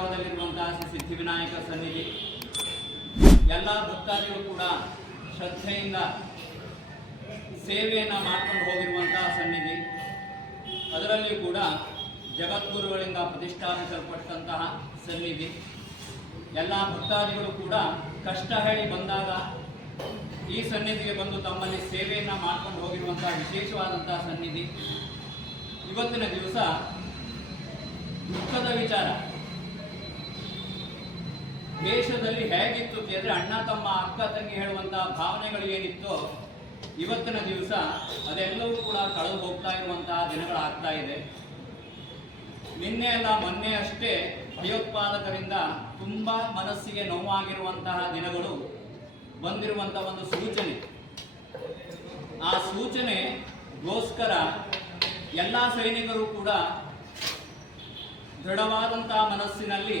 ಶ್ರೀ ಸಿದ್ಧಿವಿನಾಯಕ ಸನ್ನಿಧಿ. ಎಲ್ಲ ಭಕ್ತಾದಿಗಳು ಕೂಡ ಶ್ರದ್ಧೆಯಿಂದ ಸೇವೆಯನ್ನು ಮಾಡ್ಕೊಂಡು ಹೋಗಿರುವಂತಹ ಸನ್ನಿಧಿ. ಅದರಲ್ಲಿಯೂ ಕೂಡ ಜಗದ್ಗುರುಗಳಿಂದ ಪ್ರತಿಷ್ಠಾಪಿಸಲ್ಪಟ್ಟಂತಹ ಸನ್ನಿಧಿ. ಎಲ್ಲ ಭಕ್ತಾದಿಗಳು ಕೂಡ ಕಷ್ಟ ಹೇಳಿ ಬಂದಾಗ ಈ ಸನ್ನಿಧಿಗೆ ಬಂದು ತಮ್ಮಲ್ಲಿ ಸೇವೆಯನ್ನು ಮಾಡ್ಕೊಂಡು ಹೋಗಿರುವಂತಹ ವಿಶೇಷವಾದಂತಹ ಸನ್ನಿಧಿ. ಇವತ್ತಿನ ದಿವಸ ದುಃಖದ ವಿಚಾರ. ದೇಶದಲ್ಲಿ ಹೇಗಿತ್ತು ಕೇಳಿದ್ರೆ ಅಣ್ಣ, ತಮ್ಮ, ಅಕ್ಕ, ತಂಗಿ ಹೇಳುವಂತಹ ಭಾವನೆಗಳು ಏನಿತ್ತು ಇವತ್ತಿನ ದಿವಸ ಅದೆಲ್ಲವೂ ಕೂಡ ಕಳೆದು ಹೋಗ್ತಾ ಇರುವಂತಹ ದಿನಗಳಾಗ್ತಾ ಇದೆ. ನಿನ್ನೆ ಅಲ್ಲ, ಮೊನ್ನೆ ಅಷ್ಟೇ ಭಯೋತ್ಪಾದಕರಿಂದ ತುಂಬಾ ಮನಸ್ಸಿಗೆ ನೋವಾಗಿರುವಂತಹ ದಿನಗಳು ಬಂದಿರುವಂತಹ ಒಂದು ಸೂಚನೆ. ಆ ಸೂಚನೆಗೋಸ್ಕರ ಎಲ್ಲ ಸೈನಿಕರು ಕೂಡ ದೃಢವಾದಂತಹ ಮನಸ್ಸಿನಲ್ಲಿ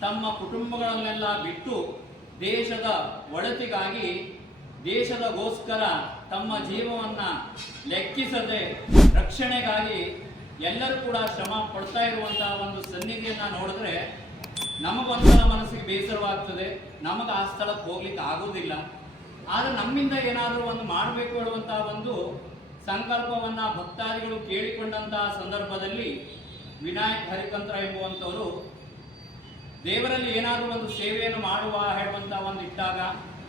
ತಮ್ಮ ಕುಟುಂಬಗಳನ್ನೆಲ್ಲ ಬಿಟ್ಟು ದೇಶದ ಒಳತಿಗಾಗಿ ದೇಶದಗೋಸ್ಕರ ತಮ್ಮ ಜೀವವನ್ನ ಲೆಕ್ಕಿಸದೆ ರಕ್ಷಣೆಗಾಗಿ ಎಲ್ಲರೂ ಕೂಡ ಶ್ರಮ ಪಡ್ತಾ ಇರುವಂತಹ ಒಂದು ಸನ್ನಿಧಿಯನ್ನ ನೋಡಿದ್ರೆ ನಮಗೊಂಥರ ಮನಸ್ಸಿಗೆ ಬೇಸರವಾಗ್ತದೆ. ನಮಗೆ ಆ ಸ್ಥಳಕ್ಕೆ ಹೋಗ್ಲಿಕ್ಕೆ ಆಗೋದಿಲ್ಲ. ಆದ್ರೆ ನಮ್ಮಿಂದ ಏನಾದರೂ ಒಂದು ಮಾಡಬೇಕು ಹೇಳುವಂತಹ ಒಂದು ಸಂಕಲ್ಪವನ್ನ ಭಕ್ತಾದಿಗಳು ಕೇಳಿಕೊಂಡಂತಹ ಸಂದರ್ಭದಲ್ಲಿ ವಿನಾಯಕ್ ಹರಿಕಂತ್ರ ಎಂಬುವಂಥವರು ದೇವರಲ್ಲಿ ಏನಾದರೂ ಒಂದು ಸೇವೆಯನ್ನು ಮಾಡುವ ಹೇಳುವಂತ ಒಂದು ಇಟ್ಟಾಗ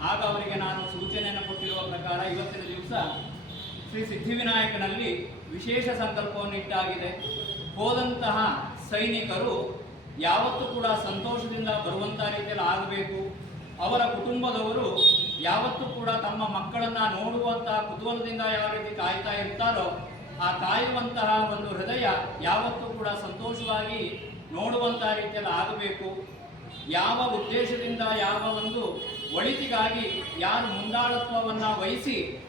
ಆಗ ಅವರಿಗೆ ನಾನು ಸೂಚನೆಯನ್ನು ಕೊಟ್ಟಿರುವ ಪ್ರಕಾರ ಇವತ್ತಿನ ದಿವಸ ಶ್ರೀ ಸಿದ್ಧಿವಿನಾಯಕನಲ್ಲಿ ವಿಶೇಷ ಸಂಕಲ್ಪವನ್ನು ಇಟ್ಟಾಗಿದೆ. ಹೋದಂತಹ ಸೈನಿಕರು ಯಾವತ್ತೂ ಕೂಡ ಸಂತೋಷದಿಂದ ಬರುವಂತ ರೀತಿಯಲ್ಲಿ ಆಗಬೇಕು. ಅವರ ಕುಟುಂಬದವರು ಯಾವತ್ತೂ ಕೂಡ ತಮ್ಮ ಮಕ್ಕಳನ್ನ ನೋಡುವಂತಹ ಕುತೂಹಲದಿಂದ ಯಾವ ರೀತಿ ಕಾಯ್ತಾ ಇರ್ತಾರೋ, ಆ ಕಾಯುವಂತಹ ಒಂದು ಹೃದಯ ಯಾವತ್ತೂ ಕೂಡ ಸಂತೋಷವಾಗಿ ನೋಡುವಂತಹ ರೀತಿಯಲ್ಲಿ ಆಗಬೇಕು. ಯಾವ ಉದ್ದೇಶದಿಂದ ಯಾವ ಒಂದು ಒಳಿತಿಗಾಗಿ ಯಾರು ಮುಂದಾಳತ್ವವನ್ನು ವಹಿಸಿ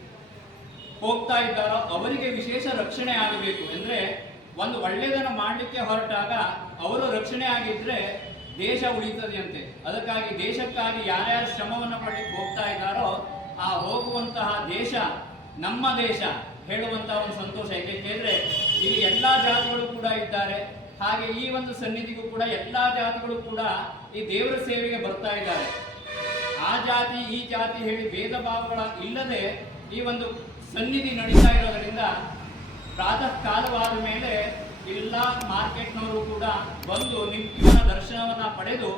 ಹೋಗ್ತಾ ಇದ್ದಾರೋ ಅವರಿಗೆ ವಿಶೇಷ ರಕ್ಷಣೆ ಆಗಬೇಕು. ಅಂದ್ರೆ ಒಂದು ಒಳ್ಳೆಯದನ್ನು ಮಾಡಲಿಕ್ಕೆ ಹೊರಟಾಗ ಅವರು ರಕ್ಷಣೆ ಆಗಿದ್ದರೆ ದೇಶ ಉಳಿತದೆಯಂತೆ ಅದಕ್ಕಾಗಿ ದೇಶಕ್ಕಾಗಿ ಯಾರ್ಯಾರು ಶ್ರಮವನ್ನು ಪಡಲಿಕ್ಕೆ ಹೋಗ್ತಾ ಇದ್ದಾರೋ ಆ ಹೋಗುವಂತಹ ದೇಶ ನಮ್ಮ ದೇಶ ಹೇಳುವಂತಹ ಒಂದು ಸಂತೋಷ. ಏಕೆಂದ್ರೆ ಇಲ್ಲಿ ಎಲ್ಲಾ ಜಾತಿಗಳು ಕೂಡ ಇದ್ದಾರೆ. ಹಾಗೆ ಈ ಒಂದು ಸನ್ನಿಧಿಗೂ ಕೂಡ ಎಲ್ಲಾ ಜಾತಿಗಳು ಕೂಡ ಈ ದೇವರ ಸೇವೆಗೆ ಬರ್ತಾ ಇದ್ದಾರೆ. ಆ ಜಾತಿ, ಈ ಜಾತಿ ಹೇಳಿ ಭೇದ ಭಾವಗಳ ಇಲ್ಲದೆ ಈ ಒಂದು ಸನ್ನಿಧಿ ನಡೀತಾ ಇರೋದರಿಂದ ಪ್ರಾತಃ ಕಾಲವಾದ ಮೇಲೆ ಎಲ್ಲ ಮಾರ್ಕೆಟ್ನವರು ಕೂಡ ಬಂದು ನಿಮ್ಮ ಇವನ ದರ್ಶನವನ್ನ ಪಡೆದು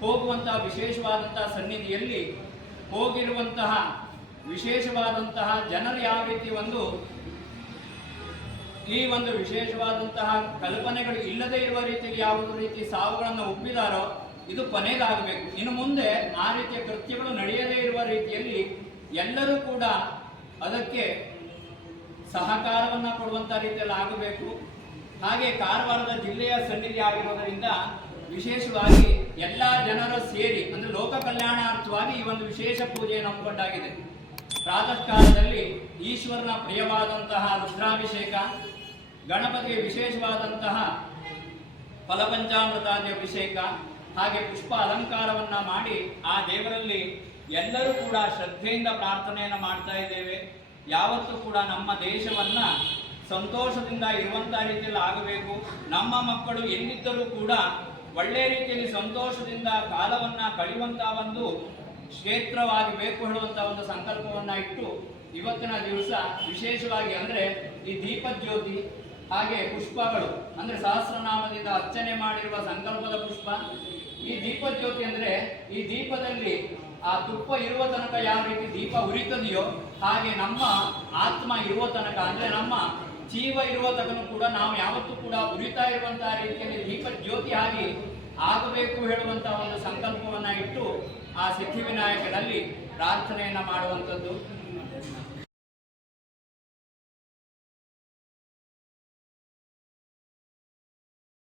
ಹೋಗುವಂತಹ ವಿಶೇಷವಾದಂತಹ ಸನ್ನಿಧಿಯಲ್ಲಿ ಹೋಗಿರುವಂತಹ ವಿಶೇಷವಾದಂತಹ ಜನರು ಯಾವ ರೀತಿ ಒಂದು ಈ ಒಂದು ವಿಶೇಷವಾದಂತಹ ಕಲ್ಪನೆಗಳು ಇಲ್ಲದೆ ಇರುವ ರೀತಿಯಲ್ಲಿ ಯಾವ ರೀತಿ ಸಾವುಗಳನ್ನು ಒಪ್ಪಿದಾರೋ ಇದು ಕೊನೆಗಾಗಬೇಕು ಇನ್ನು ಮುಂದೆ ಆ ರೀತಿಯ ಕೃತ್ಯಗಳು ನಡೆಯದೇ ಇರುವ ರೀತಿಯಲ್ಲಿ ಎಲ್ಲರೂ ಕೂಡ ಅದಕ್ಕೆ ಸಹಕಾರವನ್ನು ಕೊಡುವಂತ ರೀತಿಯಲ್ಲಿ ಆಗಬೇಕು. ಹಾಗೆ ಕಾರವಾರದ ಜಿಲ್ಲೆಯ ಸನ್ನಿಧಿ ಆಗಿರೋದರಿಂದ ವಿಶೇಷವಾಗಿ ಎಲ್ಲಾ ಜನರು ಸೇರಿ, ಅಂದ್ರೆ ಲೋಕ ಕಲ್ಯಾಣಾರ್ಥವಾಗಿ ಈ ಒಂದು ವಿಶೇಷ ಪೂಜೆಯನ್ನು ಹಮ್ಮಿಕೊಂಡಾಗಿದೆ. ಪ್ರಾತಃ ಕಾಲದಲ್ಲಿ ಈಶ್ವರನ ಪ್ರಿಯವಾದಂತಹ ರುದ್ರಾಭಿಷೇಕ ಗಣಪತಿಗೆ ವಿಶೇಷವಾದಂತಹ ಫಲಪಂಚಾಮೃತಾದಿ ಅಭಿಷೇಕ ಹಾಗೆ ಪುಷ್ಪ ಅಲಂಕಾರವನ್ನ ಮಾಡಿ ಆ ದೇವರಲ್ಲಿ ಎಲ್ಲರೂ ಕೂಡ ಶ್ರದ್ಧೆಯಿಂದ ಪ್ರಾರ್ಥನೆಯನ್ನು ಮಾಡ್ತಾ ಇದ್ದೇವೆ. ಯಾವತ್ತೂ ಕೂಡ ನಮ್ಮ ದೇಶವನ್ನ ಸಂತೋಷದಿಂದ ಇರುವಂತಹ ರೀತಿಯಲ್ಲಿ ಆಗಬೇಕು. ನಮ್ಮ ಮಕ್ಕಳು ಎಲ್ಲಿದ್ದರೂ ಕೂಡ ಒಳ್ಳೆ ರೀತಿಯಲ್ಲಿ ಸಂತೋಷದಿಂದ ಕಾಲವನ್ನ ಕಳೆಯುವಂತಹ ಒಂದು ಕ್ಷೇತ್ರವಾಗಿ ಬೇಕು ಹೇಳುವಂತ ಒಂದು ಸಂಕಲ್ಪವನ್ನ ಇಟ್ಟು ಇವತ್ತಿನ ದಿವಸ ವಿಶೇಷವಾಗಿ ಅಂದ್ರೆ ಈ ದೀಪಜ್ಯೋತಿ ಹಾಗೆ ಪುಷ್ಪಗಳು, ಅಂದ್ರೆ ಸಹಸ್ರನಾಮದಿಂದ ಅರ್ಚನೆ ಮಾಡಿರುವ ಸಂಕಲ್ಪದ ಪುಷ್ಪ. ಈ ದೀಪಜ್ಯೋತಿ ಅಂದ್ರೆ ಈ ದೀಪದಲ್ಲಿ ಆ ತುಪ್ಪ ಇರುವ ತನಕ ಯಾವ ರೀತಿ ದೀಪ ಉರಿತದೆಯೋ ಹಾಗೆ ನಮ್ಮ ಆತ್ಮ ಇರುವ ತನಕ, ಅಂದ್ರೆ ನಮ್ಮ ಜೀವ ಇರುವ ತನಕ ಕೂಡ ನಾವು ಯಾವತ್ತೂ ಕೂಡ ಉರಿತಾ ಇರುವಂತಹ ರೀತಿಯಲ್ಲಿ ದೀಪ ಜ್ಯೋತಿ ಆಗಿ ಆಗಬೇಕು ಹೇಳುವಂತಹ ಒಂದು ಸಂಕಲ್ಪವನ್ನ ಇಟ್ಟು ಆ ಸಿದ್ಧಿವಿನಾಯಕನಲ್ಲಿ ಪ್ರಾರ್ಥನೆಯನ್ನು ಮಾಡುವಂಥದ್ದು.